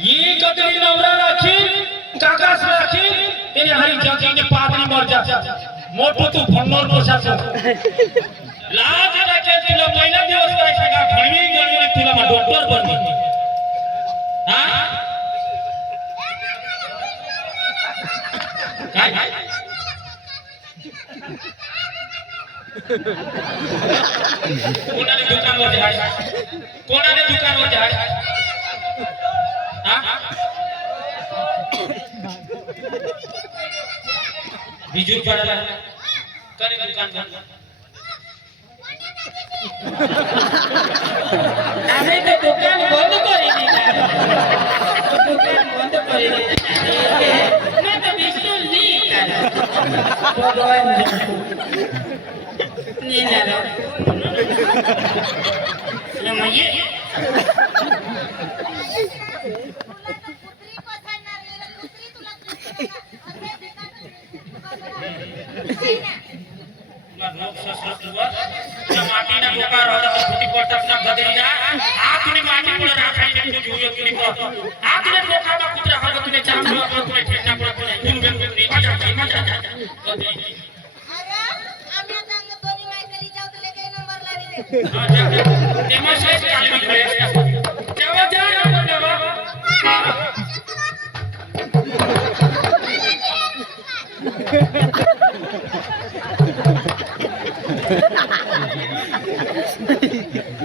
ये कतरी नवरा राखी काकास राखी तेरे हरी जाती ने पादरी मर जा मोटो तू फन्नोर पोसाचो लाज राखे तुला पहिला दिवस काय सांगा खणवी गणवी तुला मा डॉक्टर बनली हा काय कोणाने दुकानवर जाय कोणाने दुकानवर जाय बिजूर पड़ला करे दुकान बंद अरे तो दुकान बंद करे दी दुकान बंद करे दी मैं तो बिल्कुल नहीं कर भगवान नहीं ना लमा ये माटीना डोका राहता तर फुटी पडतात ना गदरीला आतुने माटी पुढे राखायला तुझे जीव तुने आतुने डोकामा कुत्रा हरग तुने चांगलं तुने ठेचा पडत तुने गुण मजा अरे आम्ही चांगलं दोन्ही मायकली जाऊ तुले काही नंबर लाविले तेव्हा शेष काली मिळले तेव्हा जा नंबर देवा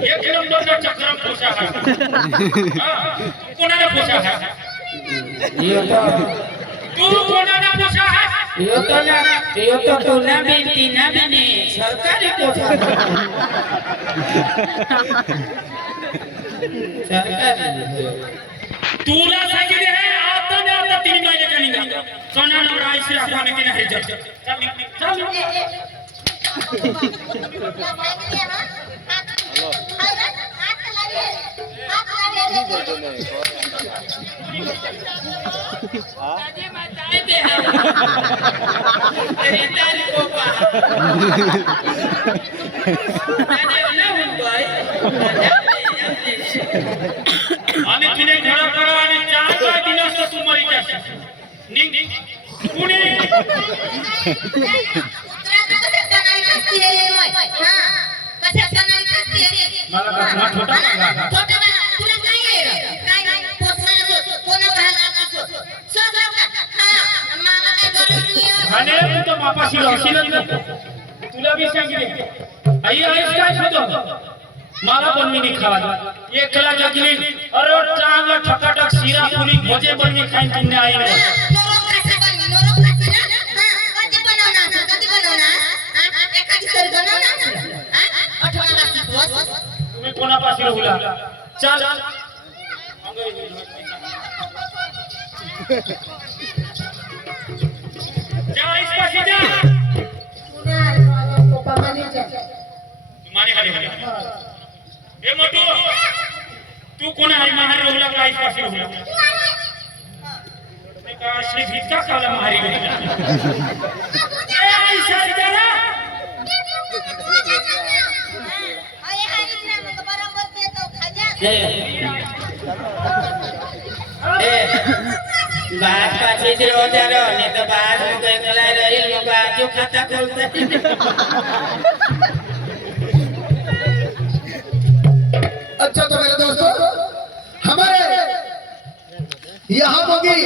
एक नंबरचा चक्रम पोषा है कोणाला पोषा है तू कोणाला पोषा है यो तो तुला बेटी ना बने सरकारी पोषा सरकारी तुला सांगितले आहे आता ना आता 3 महिने का निघा सोना नंबर आईशी आपण केले आहे चल चल आणि तिने घोडा करा आणि 4 दिवस तू मरी जाशील निघ पुणे मला छोटा तुला काय आहे काय पोसणार कोणा घाला सगळं मला काय गरज नाही आणि तू तर बापाशी राहशीलच तुला बी सांगितले आई आईस काय शोध मला पण मी नाही खावा एकला जगली अरे चांगला ठकाटक शिरा पुरी भजे बनवी खाईन तुमने आई ने तुम्ही कोणापाशी राहुला चल जा इसपाशी जा तुम्हारे खाली ए मोटू तू कोण आहे महारी राहुला का इसपाशी राहुला मैं का श्री भीत का काला महारी राहुला ए ऐसा जरा बात पाछे से हो जा रहा नहीं तो बात में कोई गला रही लोग जो खाता खोलते अच्छा तो मेरे दोस्तों हमारे यहाँ होगी